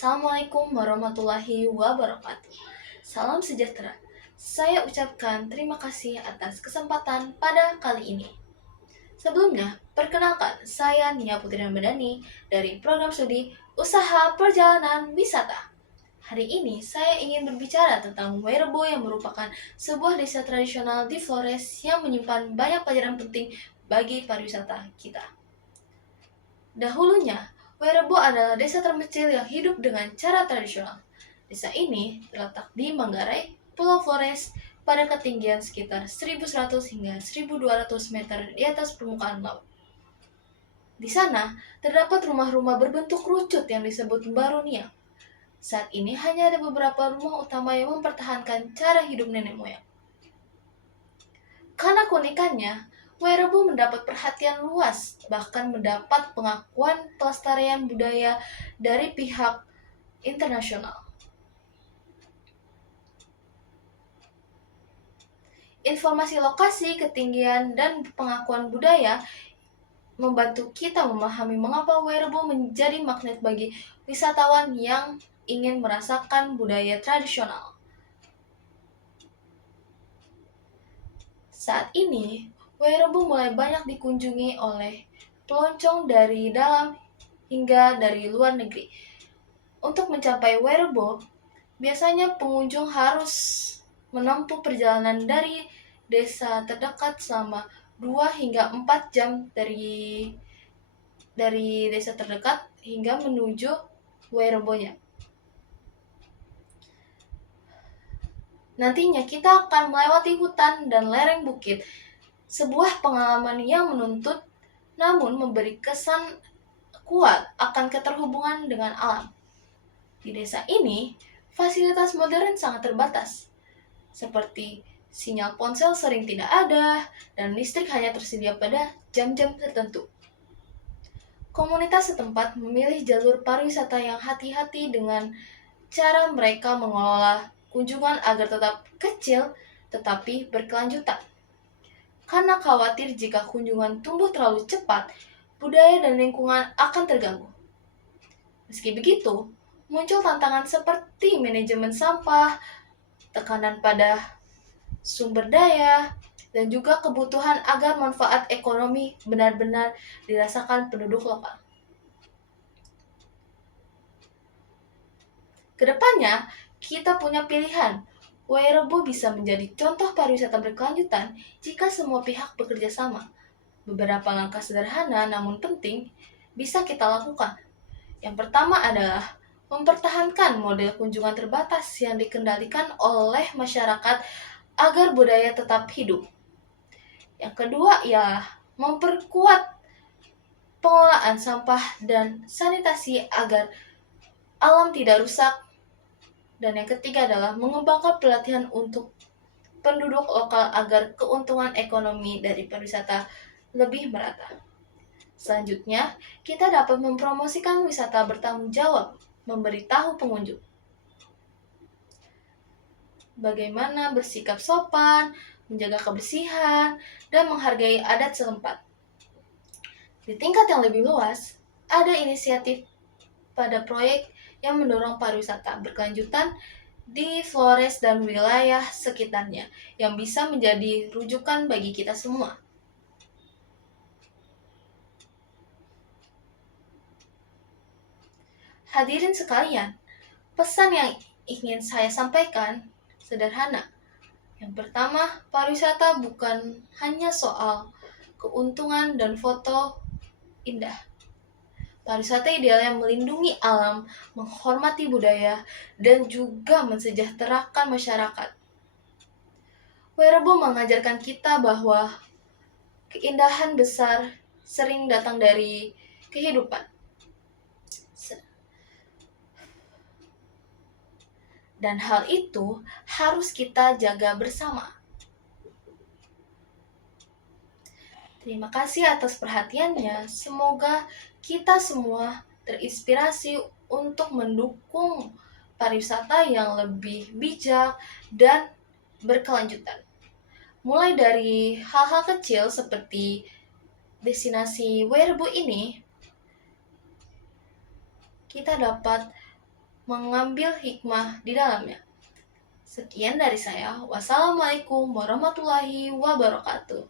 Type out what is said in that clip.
Assalamualaikum warahmatullahi wabarakatuh. Salam sejahtera. Saya ucapkan terima kasih atas kesempatan pada kali ini. Sebelumnya, perkenalkan saya Nia Putri Ramadhani dari program studi Usaha Perjalanan Wisata. Hari ini saya ingin berbicara tentang Werebo yang merupakan sebuah desa tradisional di Flores yang menyimpan banyak pelajaran penting bagi pariwisata kita. Dahulunya, Werebo adalah desa terpencil yang hidup dengan cara tradisional. Desa ini terletak di Manggarai, Pulau Flores, pada ketinggian sekitar 1.100 hingga 1.200 meter di atas permukaan laut. Di sana, terdapat rumah-rumah berbentuk kerucut yang disebut barunia. Saat ini hanya ada beberapa rumah utama yang mempertahankan cara hidup nenek moyang. Karena keunikannya, Werebo mendapat perhatian luas, bahkan mendapat pengakuan pelestarian budaya dari pihak internasional. Informasi lokasi, ketinggian, dan pengakuan budaya membantu kita memahami mengapa Werebo menjadi magnet bagi wisatawan yang ingin merasakan budaya tradisional. Saat ini, Werebo mulai banyak dikunjungi oleh pelancong dari dalam hingga dari luar negeri. Untuk mencapai Werebo, biasanya pengunjung harus menempuh perjalanan dari desa terdekat selama 2 hingga 4 jam dari desa terdekat hingga menuju Werebonya. Nantinya kita akan melewati hutan dan lereng bukit, sebuah pengalaman yang menuntut namun memberi kesan kuat akan keterhubungan dengan alam. Di desa ini, fasilitas modern sangat terbatas, seperti sinyal ponsel sering tidak ada dan listrik hanya tersedia pada jam-jam tertentu. Komunitas setempat memilih jalur pariwisata yang hati-hati dengan cara mereka mengelola kunjungan agar tetap kecil tetapi berkelanjutan. Karena khawatir jika kunjungan tumbuh terlalu cepat, budaya dan lingkungan akan terganggu. Meski begitu, muncul tantangan seperti manajemen sampah, tekanan pada sumber daya, dan juga kebutuhan agar manfaat ekonomi benar-benar dirasakan penduduk lokal. Kedepannya, kita punya pilihan. Werebo bisa menjadi contoh pariwisata berkelanjutan jika semua pihak bekerja sama. Beberapa langkah sederhana namun penting bisa kita lakukan. Yang pertama adalah mempertahankan model kunjungan terbatas yang dikendalikan oleh masyarakat agar budaya tetap hidup. Yang kedua ialah memperkuat pengelolaan sampah dan sanitasi agar alam tidak rusak. Dan yang ketiga adalah mengembangkan pelatihan untuk penduduk lokal agar keuntungan ekonomi dari pariwisata lebih merata. Selanjutnya, kita dapat mempromosikan wisata bertanggung jawab, memberitahu pengunjung bagaimana bersikap sopan, menjaga kebersihan, dan menghargai adat setempat. Di tingkat yang lebih luas, ada inisiatif pada proyek yang mendorong pariwisata berkelanjutan di Flores dan wilayah sekitarnya yang bisa menjadi rujukan bagi kita semua. Hadirin sekalian, pesan yang ingin saya sampaikan sederhana. Yang pertama, pariwisata bukan hanya soal keuntungan dan foto indah. Pariwisata idealnya melindungi alam, menghormati budaya, dan juga mensejahterakan masyarakat. Werebo mengajarkan kita bahwa keindahan besar sering datang dari kehidupan. Dan hal itu harus kita jaga bersama. Terima kasih atas perhatiannya. Semoga kita semua terinspirasi untuk mendukung pariwisata yang lebih bijak dan berkelanjutan. Mulai dari hal-hal kecil seperti destinasi Werebo ini, kita dapat mengambil hikmah di dalamnya. Sekian dari saya. Wassalamualaikum warahmatullahi wabarakatuh.